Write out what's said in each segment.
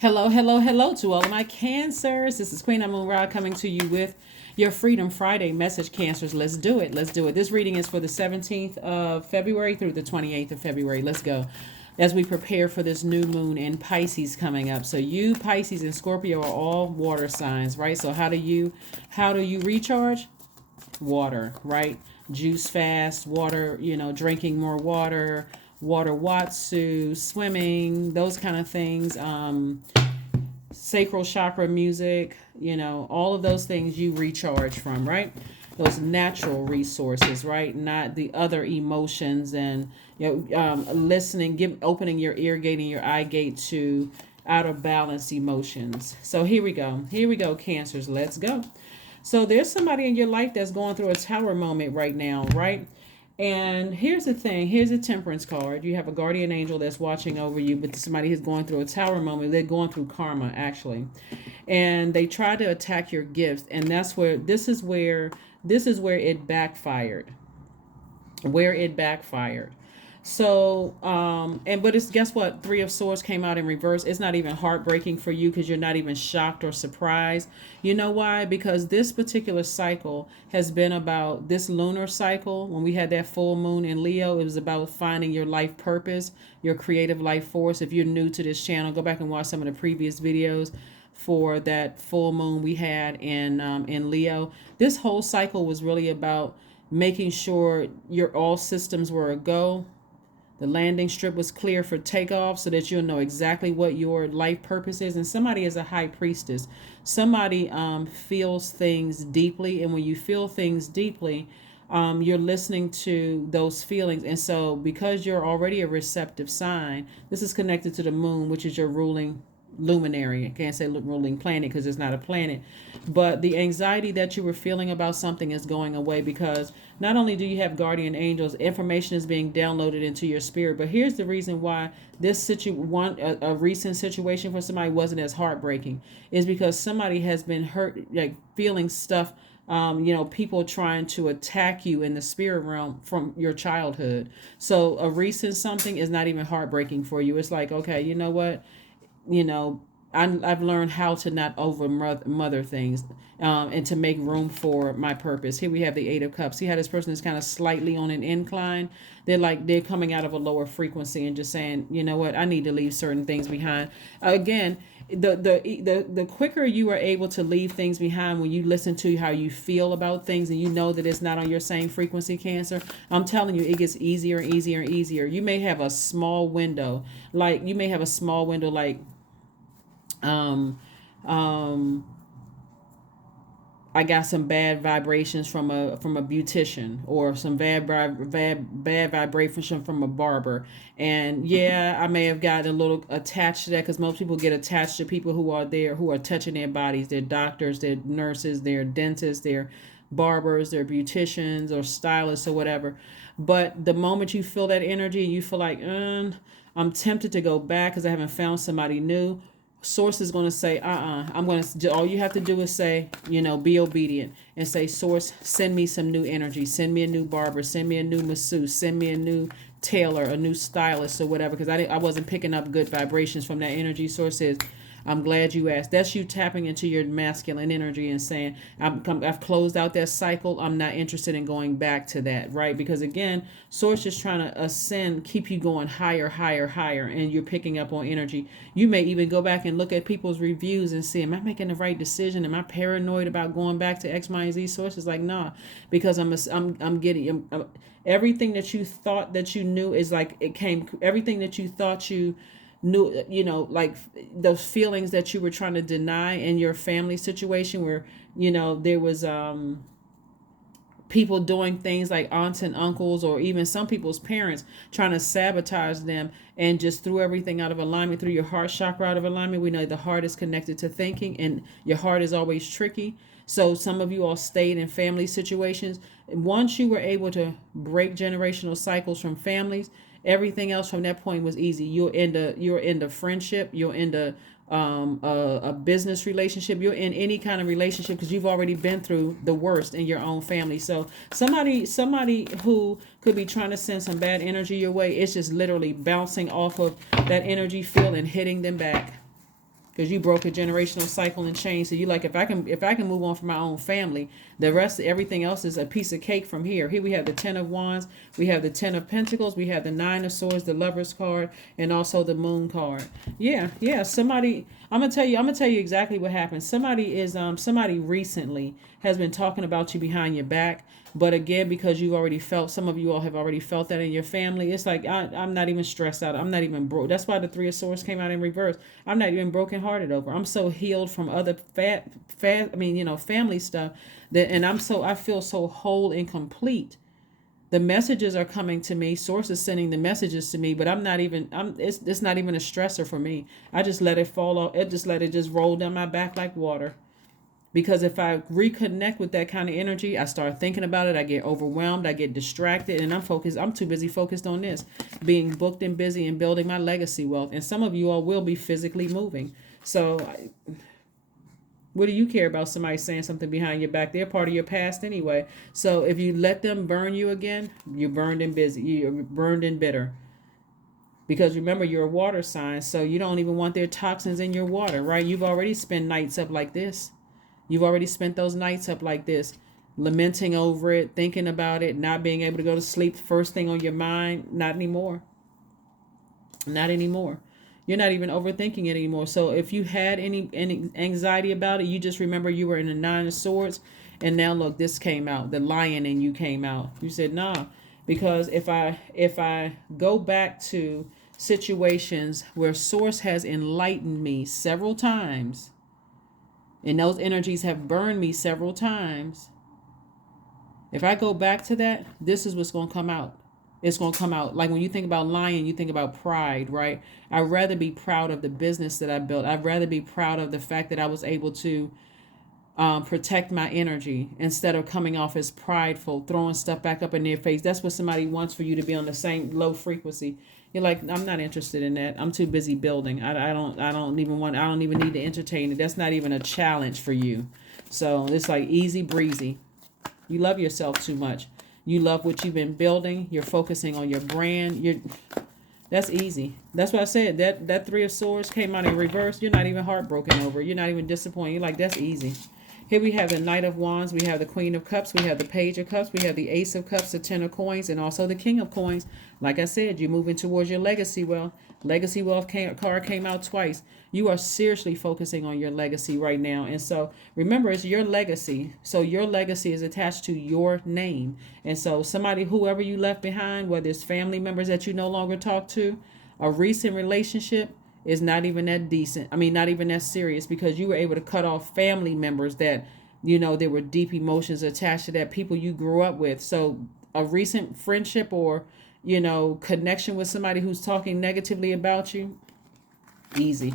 Hello, hello, hello to all of my cancers. This is Queen Amun Ra coming to you with your Freedom Friday message, cancers. Let's do it. Let's do it. This reading is for the 17th of February through the 28th of February. Let's go. As we prepare for this new moon in Pisces coming up. So you, Pisces and Scorpio are all water signs, right? So how do you recharge? Water, right? Juice fast, water, drinking more water, water watsu, swimming, those kind of things. Sacral chakra music, all of those things you recharge from, right? Those natural resources, right? Not the other emotions and listening, opening your ear gate and your eye gate to out of balance emotions. So here we go. Here we go, cancers. Let's go. So there's somebody in your life that's going through a tower moment right now, right? And here's the thing. Here's a temperance card. You have a guardian angel that's watching over you, but somebody who's going through a tower moment. They're going through karma, actually. And they try to attack your gifts. And this is where it backfired. Where it backfired. So, but it's, guess what? Three of Swords came out in reverse. It's not even heartbreaking for you because you're not even shocked or surprised. You know why? Because this particular cycle has been about this lunar cycle. When we had that full moon in Leo, it was about finding your life purpose, your creative life force. If you're new to this channel, go back and watch some of the previous videos for that full moon we had in Leo. This whole cycle was really about making sure your all systems were a go. The landing strip was clear for takeoff so that you'll know exactly what your life purpose is. And somebody is a high priestess. Somebody feels things deeply. And when you feel things deeply, you're listening to those feelings. And so because you're already a receptive sign, this is connected to the moon, which is your ruling luminary. I can't say ruling planet because it's not a planet, but the anxiety that you were feeling about something is going away because not only do you have guardian angels, information is being downloaded into your spirit. But here's the reason why this a recent situation for somebody wasn't as heartbreaking is because somebody has been hurt, like feeling stuff. People trying to attack you in the spirit realm from your childhood. So a recent something is not even heartbreaking for you. It's like, okay, you know what? you know I've learned how to not over mother things, and to make room for my purpose. Here we have the Eight of Cups. See how this person is kind of slightly on an incline. They're coming out of a lower frequency and just saying, you know what, I need to leave certain things behind. Again, the quicker you are able to leave things behind when you listen to how you feel about things and you know that it's not on your same frequency, Cancer, I'm telling you, it gets easier and easier and easier. You may have a small window, like um um I got some bad vibrations from a beautician, or some bad vibrations from a barber. And yeah, I may have gotten a little attached to that because most people get attached to people who are there, who are touching their bodies. They're doctors, they're nurses, they're dentists, they're barbers, they're beauticians or stylists or whatever. But the moment you feel that energy and you feel like, I'm tempted to go back because I haven't found somebody new, source is going to say, I'm going to, all you have to do is say, be obedient and say, source, send me some new energy, send me a new barber, send me a new masseuse, send me a new tailor, a new stylist or whatever, because I wasn't picking up good vibrations from that energy. Source is, I'm glad you asked. That's you tapping into your masculine energy and saying, I've closed out that cycle. I'm not interested in going back to that, right? Because again, source is trying to ascend, keep you going higher, higher, higher, and you're picking up on energy. You may even go back and look at people's reviews and see, am I making the right decision? Am I paranoid about going back to X, Y, and Z? Source is like, nah, because I'm getting everything that you thought that you knew is like it came. Everything that you thought you knew, like those feelings that you were trying to deny in your family situation where there was people doing things like aunts and uncles, or even some people's parents trying to sabotage them, and just threw everything out of alignment, through your heart chakra out of alignment. We know the heart is connected to thinking, and your heart is always tricky. So some of you all stayed in family situations. Once you were able to break generational cycles from families, everything else from that point was easy. You're into friendship. You're into a business relationship. You're in any kind of relationship because you've already been through the worst in your own family. So somebody who could be trying to send some bad energy your way, it's just literally bouncing off of that energy field and hitting them back. because you broke a generational cycle and chain. So you like, if I can move on from my own family, the rest, everything else is a piece of cake from here. Here we have the 10 of Wands, we have the 10 of Pentacles, we have the 9 of Swords, the Lovers card, and also the Moon card. Yeah. Somebody, I'm gonna tell you exactly what happened. Somebody recently has been talking about you behind your back. But again, because you've already felt, some of you all have already felt that in your family, it's like, I'm not even stressed out. I'm not even broke. That's why the 3 of Swords came out in reverse. I'm not even brokenhearted over. I'm so healed from other family stuff I feel so whole and complete. The messages are coming to me. Source is sending the messages to me, but it's not even a stressor for me. I just let it fall off. Let it just roll down my back like water. Because if I reconnect with that kind of energy, I start thinking about it, I get overwhelmed, I get distracted, and I'm too busy focused on this, being booked and busy and building my legacy wealth. And some of you all will be physically moving. So what do you care about somebody saying something behind your back? They're part of your past anyway. So if you let them burn you again, you're burned and busy, you're burned and bitter. Because remember, you're a water sign, so you don't even want their toxins in your water, right? You've already spent nights up like this. You've already spent those nights up like this, lamenting over it, thinking about it, not being able to go to sleep. First thing on your mind, not anymore. Not anymore. You're not even overthinking it anymore. So if you had any anxiety about it, you just remember you were in the 9 of Swords, and now look, this came out. The lion in you came out. You said, nah, because if I go back to situations where Source has enlightened me several times, and those energies have burned me several times. If I go back to that, this is what's going to come out. It's going to come out. Like when you think about lion, you think about pride, right? I'd rather be proud of the business that I built. I'd rather be proud of the fact that I was able to protect my energy instead of coming off as prideful, throwing stuff back up in their face. That's what somebody wants, for you to be on the same low frequency. You're like, I'm not interested in that. I'm too busy building. I don't even need to entertain it. That's not even a challenge for you. So it's like easy breezy. You love yourself too much. You love what you've been building. You're focusing on your brand. That's easy. That's why I said that 3 of Swords came out in reverse. You're not even heartbroken over it. You're not even disappointed. You're like, that's easy. Here we have the Knight of Wands, we have the Queen of Cups, we have the Page of Cups, we have the Ace of Cups, the 10 of Coins, and also the King of Coins. Like I said, you're moving towards your legacy wealth. Legacy wealth card came out twice. You are seriously focusing on your legacy right now. And so remember, it's your legacy. So your legacy is attached to your name. And so somebody, whoever you left behind, whether it's family members that you no longer talk to, a recent relationship, is not even that decent. I mean, not even that serious, because you were able to cut off family members that, there were deep emotions attached to that, people you grew up with. So a recent friendship or, connection with somebody who's talking negatively about you, easy.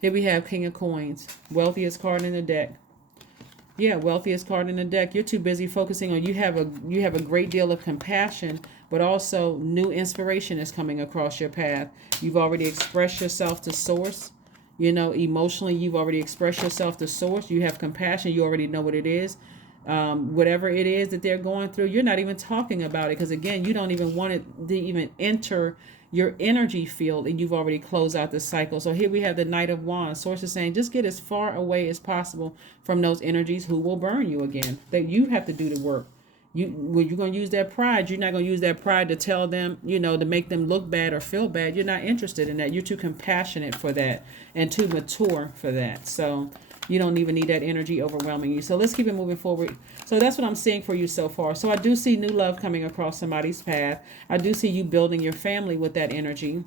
Here we have King of Coins, wealthiest card in the deck. Yeah, wealthiest card in the deck. You're too busy focusing on, you have a great deal of compassion, but also new inspiration is coming across your path. You've already expressed yourself to Source. Emotionally, you've already expressed yourself to Source. You have compassion. You already know what it is. Whatever it is that they're going through, you're not even talking about it, because again, you don't even want it to even enter your energy field, and you've already closed out the cycle. So here we have the Knight of Wands. Source is saying, just get as far away as possible from those energies who will burn you again. That you have to do the work. When you're going to use that pride, you're not going to use that pride to tell them, to make them look bad or feel bad. You're not interested in that. You're too compassionate for that and too mature for that. So you don't even need that energy overwhelming you. So let's keep it moving forward. So that's what I'm seeing for you so far. So I do see new love coming across somebody's path. I do see you building your family with that energy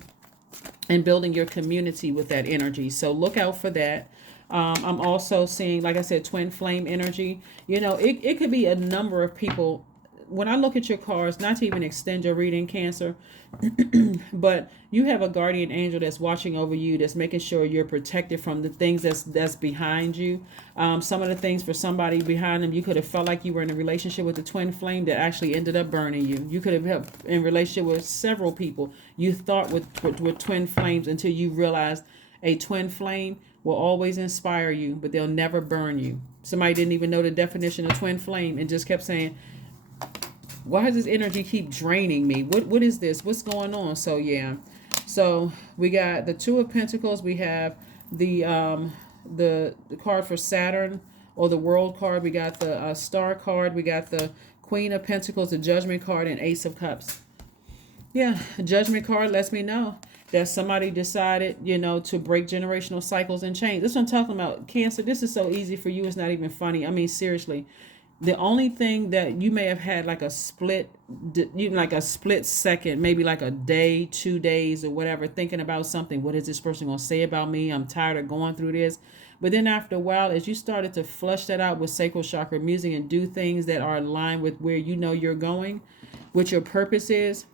and building your community with that energy. So look out for that. I'm also seeing, like I said, twin flame energy. It could be a number of people. When I look at your cards, not to even extend your reading, Cancer, but you have a guardian angel that's watching over you, that's making sure you're protected from the things that's behind you. Some of the things for somebody behind them, you could have felt like you were in a relationship with a twin flame that actually ended up burning you. You could have been in a relationship with several people you thought with twin flames, until you realized a twin flame will always inspire you, but they'll never burn you. Somebody didn't even know the definition of twin flame and just kept saying, why does this energy keep draining me? What is this? What's going on? So yeah. So we got the 2 of Pentacles. We have the card for Saturn, or the World card. We got the Star card. We got the Queen of Pentacles, the Judgment card, and Ace of Cups. Yeah, Judgment card lets me know that somebody decided, to break generational cycles and change. That's what I'm talking about. Cancer, this is so easy for you. It's not even funny. I mean, seriously. The only thing that you may have had like a like a split second, maybe like a day, 2 days, or whatever, thinking about something. What is this person going to say about me? I'm tired of going through this. But then after a while, as you started to flush that out with sacral chakra music and do things that are aligned with where you're going, what your purpose is,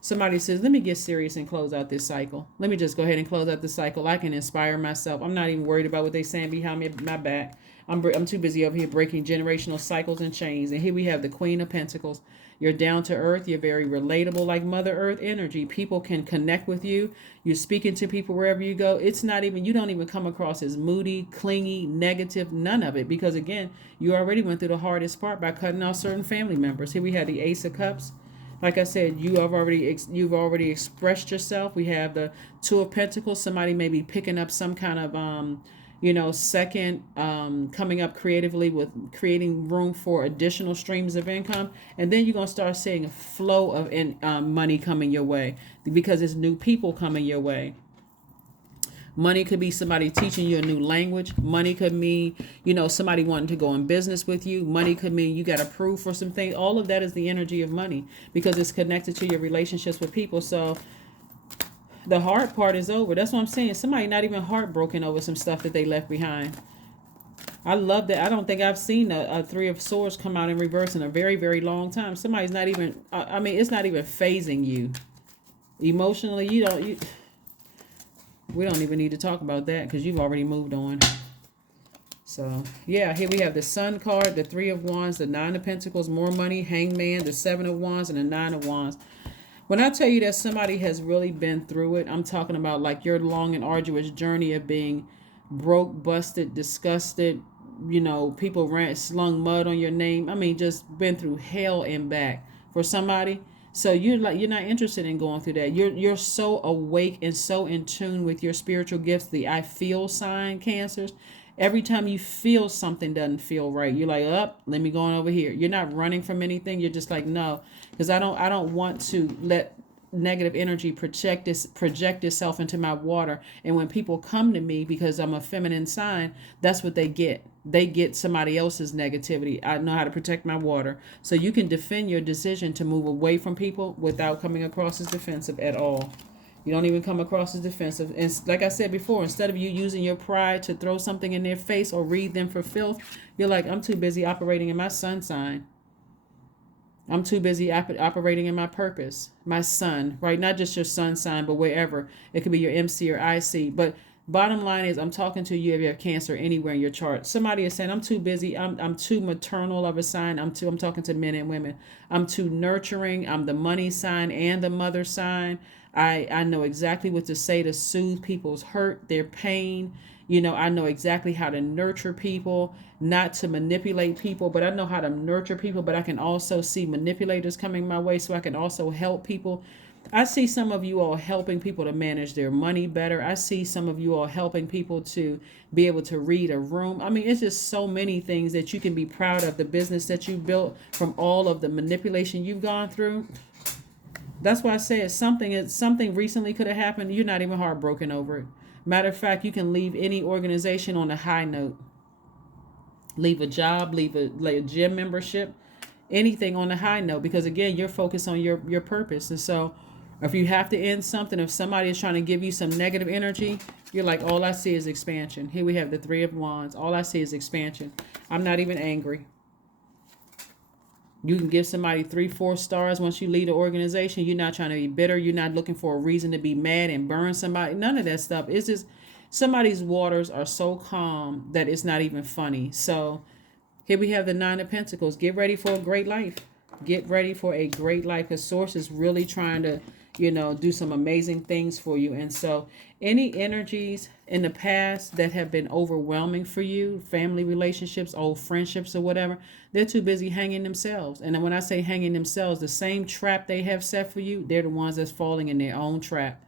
somebody says, let me get serious and close out this cycle. Let me just go ahead and close out the cycle. I can inspire myself. I'm not even worried about what they're saying behind my back. I'm too busy over here breaking generational cycles and chains. And here we have the Queen of Pentacles. You're down to earth. You're very relatable, like Mother Earth energy. People can connect with you. You're speaking to people wherever you go. You don't even come across as moody, clingy, negative, none of it. Because again, you already went through the hardest part by cutting off certain family members. Here we have the Ace of Cups. Like I said, you've already expressed yourself. We have the Two of Pentacles. Somebody may be picking up some kind of second, coming up creatively with creating room for additional streams of income. And then you're going to start seeing a flow of money coming your way, because it's new people coming your way. Money could be somebody teaching you a new language. Money could mean, somebody wanting to go in business with you. Money could mean you got approved for some things. All of that is the energy of money, because it's connected to your relationships with people. So the hard part is over. That's what I'm saying. Somebody not even heartbroken over some stuff that they left behind. I love that. I don't think I've seen a Three of Swords come out in reverse in a very, very long time. Somebody's not even, it's not even phasing you. Emotionally, we don't even need to talk about that, because you've already moved on. So, yeah, here we have the Sun card, the Three of Wands, the Nine of Pentacles, more money, Hangman, the Seven of Wands, and the Nine of Wands. When I tell you that somebody has really been through it, I'm talking about like your long and arduous journey of being broke, busted, disgusted, people slung mud on your name. I mean, just been through hell and back for somebody. So you're not interested in going through that. You're so awake and so in tune with your spiritual gifts, the I feel sign, Cancers. Every time you feel something doesn't feel right, you're like, let me go on over here. You're not running from anything. You're just like, no, because I don't want to let negative energy project itself into my water. And when people come to me, because I'm a feminine sign, that's what they get. They get somebody else's negativity. I know how to protect my water. So you can defend your decision to move away from people without coming across as defensive at all. You don't even come across as defensive. And like I said before, instead of you using your pride to throw something in their face or read them for filth, you're like, I'm too busy operating in my sun sign. I'm too busy operating in my purpose, my sun, right? Not just your sun sign, but wherever. It could be your MC or IC. But bottom line is, I'm talking to you if you have Cancer anywhere in your chart. Somebody is saying, I'm too busy. I'm too maternal of a sign. I'm talking to men and women. I'm too nurturing. I'm the money sign and the mother sign. I know exactly what to say to soothe people's hurt, their pain. I know exactly how to nurture people, not to manipulate people, but I know how to nurture people. But I can also see manipulators coming my way, so I can also help people. I see some of you all helping people to manage their money better. I see some of you all helping people to be able to read a room. I mean, it's just so many things that you can be proud of, the business that you built from all of the manipulation you've gone through. That's why I said something recently could have happened. You're not even heartbroken over it. Matter of fact, you can leave any organization on a high note. Leave a job, leave a gym membership, anything on a high note, because again, you're focused on your purpose. And so if you have to end something, if somebody is trying to give you some negative energy, you're like, all I see is expansion. Here we have the Three of Wands. All I see is expansion. I'm not even angry. You can give somebody 3-4 stars once you leave the organization. You're not trying to be bitter. You're not looking for a reason to be mad and burn somebody. None of that stuff. It's just somebody's waters are so calm that it's not even funny. So here we have the Nine of Pentacles. Get ready for a great life. Get ready for a great life, because Source is really trying to, do some amazing things for you. And so any energies in the past that have been overwhelming for you, family relationships, old friendships or whatever, they're too busy hanging themselves. And then when I say hanging themselves, the same trap they have set for you, they're the ones that's falling in their own trap.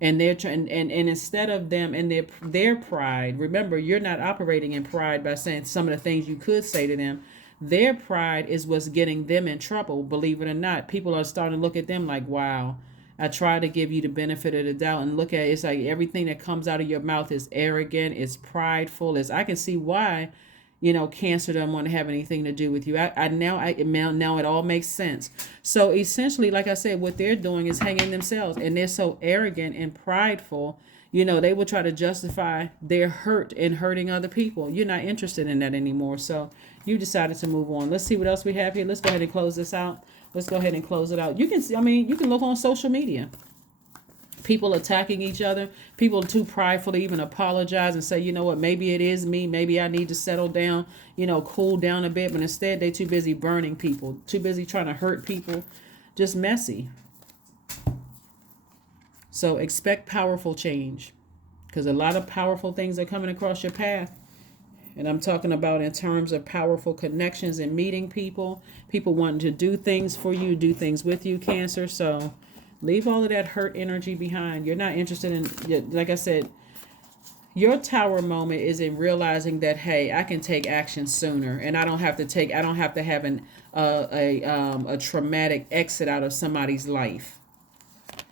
And they're trying, and instead of them and their pride, remember, you're not operating in pride by saying some of the things you could say to them. Their pride is what's getting them in trouble. Believe it or not, people are starting to look at them like, wow, I try to give you the benefit of the doubt, and look at it, it's like everything that comes out of your mouth is arrogant, it's prideful. Is I can see why, Cancer doesn't want to have anything to do with you. Now it all makes sense. So essentially, like I said, what they're doing is hanging themselves, and they're so arrogant and prideful. They will try to justify their hurt in hurting other people. You're not interested in that anymore. So you decided to move on. Let's see what else we have here. Let's go ahead and close this out. Let's go ahead and close it out. You can see, you can look on social media. People attacking each other, people too prideful to even apologize and say, you know what, maybe it is me, maybe I need to settle down, cool down a bit. But instead, they're too busy burning people, too busy trying to hurt people, just messy. So expect powerful change, because a lot of powerful things are coming across your path. And I'm talking about in terms of powerful connections and meeting people wanting to do things for you, do things with you, Cancer. So leave all of that hurt energy behind. You're not interested in, like I said, your tower moment is in realizing that, hey, I can take action sooner, and I don't have to have a traumatic exit out of somebody's life.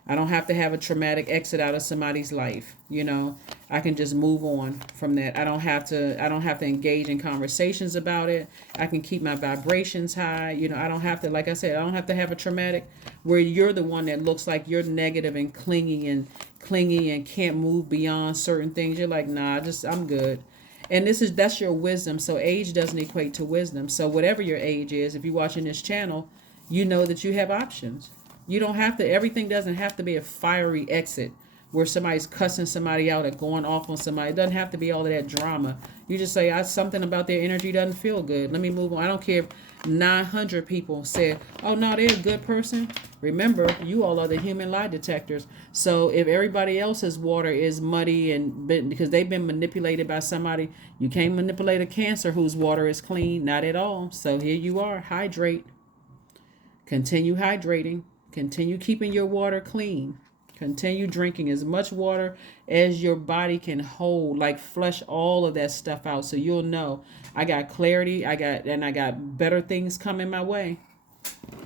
I don't have to have a traumatic exit out of somebody's life. I can just move on from that. I don't have to engage in conversations about it. I can keep my vibrations high. I don't have to, like I said, I don't have to have a traumatic where you're the one that looks like you're negative and clingy and can't move beyond certain things. You're like, nah, I'm good. And that's your wisdom. So age doesn't equate to wisdom. So whatever your age is, if you're watching this channel, you know that you have options. You don't have to, everything doesn't have to be a fiery exit where somebody's cussing somebody out or going off on somebody. It doesn't have to be all of that drama. You just say, something about their energy doesn't feel good. Let me move on. I don't care if 900 people said, oh, no, they're a good person. Remember, you all are the human lie detectors. So if everybody else's water is muddy because they've been manipulated by somebody, you can't manipulate a Cancer whose water is clean. Not at all. So here you are. Hydrate. Continue hydrating. Continue keeping your water clean. Continue drinking as much water as your body can hold. Like, flush all of that stuff out so you'll know, I got clarity, I got better things coming my way.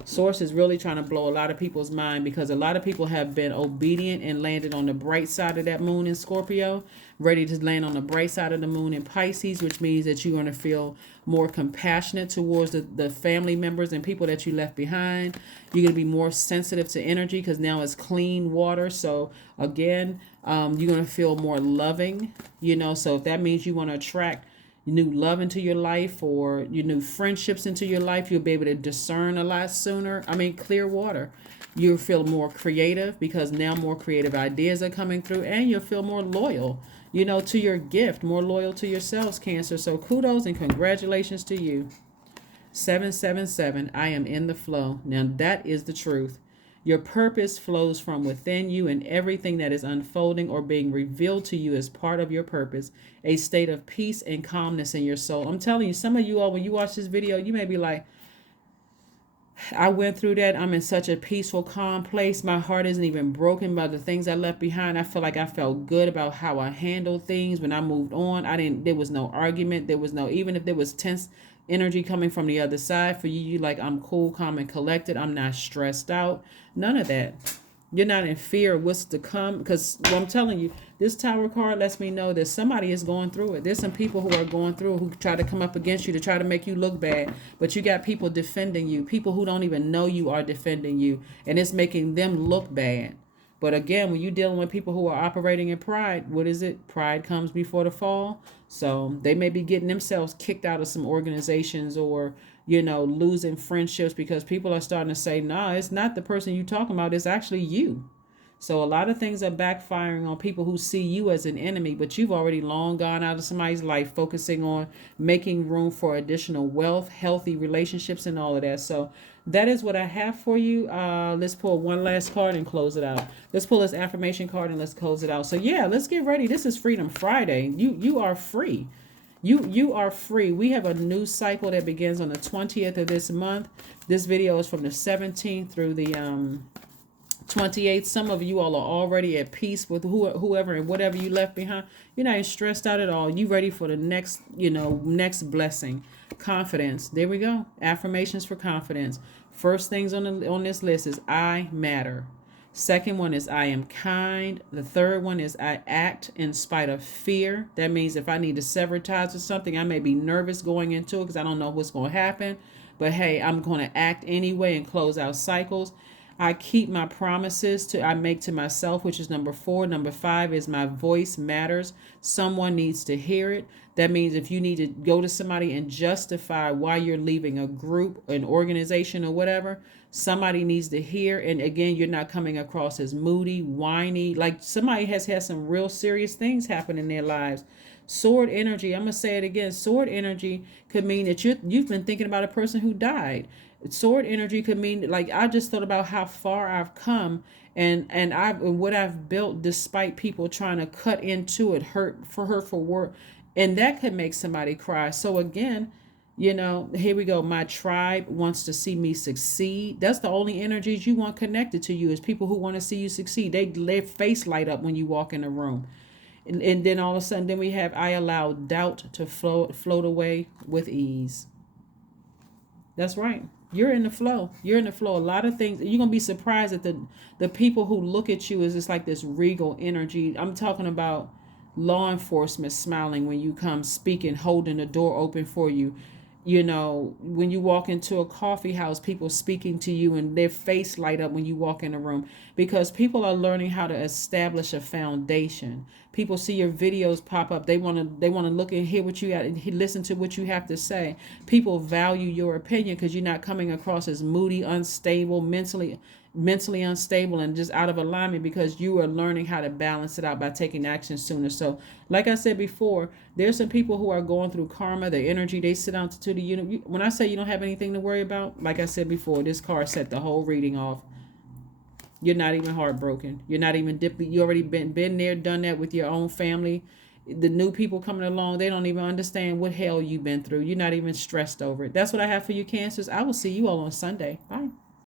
Source is really trying to blow a lot of people's mind, because a lot of people have been obedient and landed on the bright side of that moon in Scorpio, ready to land on the bright side of the moon in Pisces, which means that you're going to feel more compassionate towards the family members and people that you left behind. You're going to be more sensitive to energy because now it's clean water. So again, you're going to feel more loving, so if that means you want to attract new love into your life or your new friendships into your life, you'll be able to discern a lot sooner. Clear water. You'll feel more creative because now more creative ideas are coming through, and you'll feel more loyal, to your gift, more loyal to yourselves, Cancer. So kudos and congratulations to you. 777, I am in the flow. Now that is the truth. Your purpose flows from within you, and everything that is unfolding or being revealed to you is part of your purpose, a state of peace and calmness in your soul. I'm telling you, some of you all, when you watch this video, you may be like, I went through that. I'm in such a peaceful, calm place. My heart isn't even broken by the things I left behind. I feel like I felt good about how I handled things when I moved on. There was no argument. Even if there was tense energy coming from the other side, for you like, I'm cool, calm, and collected. I'm not stressed out. None of that. You're not in fear of what's to come, because I'm telling you, this Tower card lets me know that somebody is going through it. There's some people who are going through it, who try to come up against you to try to make you look bad, but you got people defending you. People who don't even know you are defending you, and it's making them look bad. But again, when you're dealing with people who are operating in pride, what is it? Pride comes before the fall. So they may be getting themselves kicked out of some organizations, or losing friendships, because people are starting to say, nah, it's not the person you talking about, it's actually you. So a lot of things are backfiring on people who see you as an enemy, but you've already long gone out of somebody's life, focusing on making room for additional wealth, healthy relationships, and all of that. So that is what I have for you. Let's pull one last card and close it out. Let's pull this affirmation card and let's close it out. So yeah, let's get ready. This is Freedom Friday. You are free. You are free. We have a new cycle that begins on the 20th of this month. This video is from the 17th through the 28, some of you all are already at peace with whoever and whatever you left behind. You're not even stressed out at all. You ready for the next, next blessing. Confidence. There we go. Affirmations for confidence. First things on this list is I matter. Second one is I am kind. The third one is I act in spite of fear. That means if I need to sever ties with something, I may be nervous going into it because I don't know what's going to happen. But hey, I'm going to act anyway and close out cycles. I keep my promises I make to myself, which is number 4. Number 5 is my voice matters. Someone needs to hear it. That means if you need to go to somebody and justify why you're leaving a group, an organization, or whatever, somebody needs to hear. And again, you're not coming across as moody, whiny, like somebody has had some real serious things happen in their lives. Sword energy, I'm going to say it again. Sword energy could mean that you've been thinking about a person who died. Sword energy could mean, like, I just thought about how far I've come and what I've built despite people trying to cut into it, hurtful word. And that could make somebody cry. So again, here we go. My tribe wants to see me succeed. That's the only energies you want connected to you, is people who want to see you succeed. Their face light up when you walk in the room. And then all of a sudden, then we have I allow doubt to float away with ease. That's right. You're in the flow. You're in the flow. A lot of things. You're gonna be surprised at the people who look at you as just like this regal energy. I'm talking about law enforcement smiling when you come, speaking, holding the door open for you. When you walk into a coffee house, people speaking to you and their face light up when you walk in the room, because people are learning how to establish a foundation. People see your videos pop up. They want to look and hear what you got and listen to what you have to say. People value your opinion because you're not coming across as moody, unstable, mentally unstable, and just out of alignment, because you are learning how to balance it out by taking action sooner. So like I said before, there's some people who are going through karma, the energy they sit out to the unit. When I say you don't have anything to worry about, like I said before, this card set the whole reading off. You're not even heartbroken. You're not even deeply. You already been there, done that with your own family. The new people coming along, they don't even understand what hell you've been through. You're not even stressed over it. That's what I have for you, Cancers. I will see you all on Sunday. Bye.